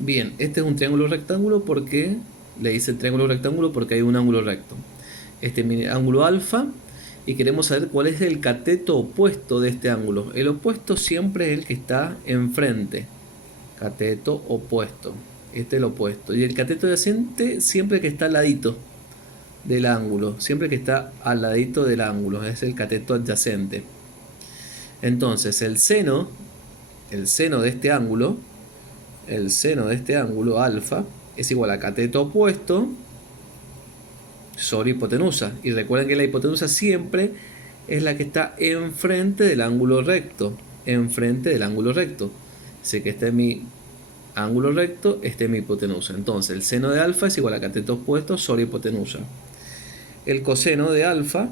Bien, este es un triángulo rectángulo porque le hice el triángulo rectángulo porque hay un ángulo recto. Este es mi ángulo alfa y queremos saber cuál es el cateto opuesto de este ángulo. El opuesto siempre es el que está enfrente. Cateto opuesto. Este es el opuesto. Y el cateto adyacente siempre que está al ladito del ángulo. Siempre que está al ladito del ángulo. Es el cateto adyacente. Entonces el seno de este ángulo, el seno de este ángulo alfa es igual a cateto opuesto sobre hipotenusa. Y recuerden que la hipotenusa siempre es la que está enfrente del ángulo recto. Enfrente del ángulo recto. Así que este es mi ángulo recto, este es mi hipotenusa. Entonces el seno de alfa es igual a cateto opuesto sobre hipotenusa. El coseno de alfa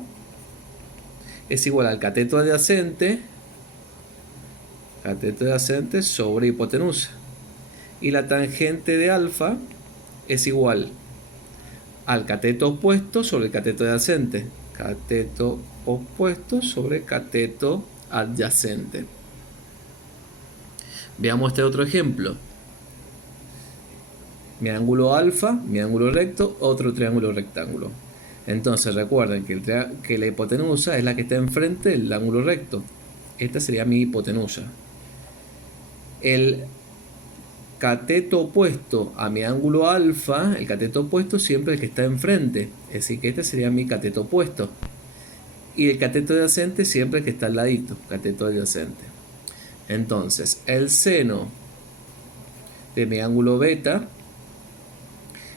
es igual al cateto adyacente sobre hipotenusa. Y la tangente de alfa es igual al cateto opuesto sobre el cateto adyacente. Cateto opuesto sobre cateto adyacente. Veamos este otro ejemplo. Mi ángulo alfa, mi ángulo recto, otro triángulo rectángulo. Entonces recuerden que la hipotenusa es la que está enfrente del ángulo recto. Esta sería mi hipotenusa. El cateto opuesto a mi ángulo alfa, el cateto opuesto siempre es el que está enfrente. Es decir, que este sería mi cateto opuesto. Y el cateto adyacente siempre es el que está al ladito, cateto adyacente. Entonces, el seno de mi ángulo beta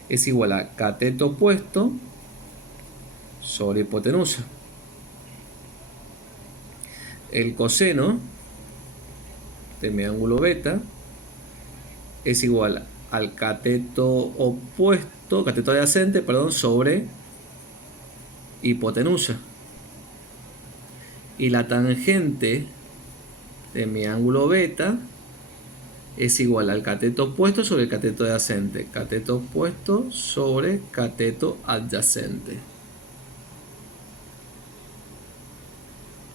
es igual a cateto opuesto sobre hipotenusa. El coseno de mi ángulo beta es igual al cateto opuesto, cateto adyacente, perdón, sobre hipotenusa. Y la tangente de mi ángulo beta es igual al cateto opuesto sobre el cateto adyacente. Cateto opuesto sobre cateto adyacente.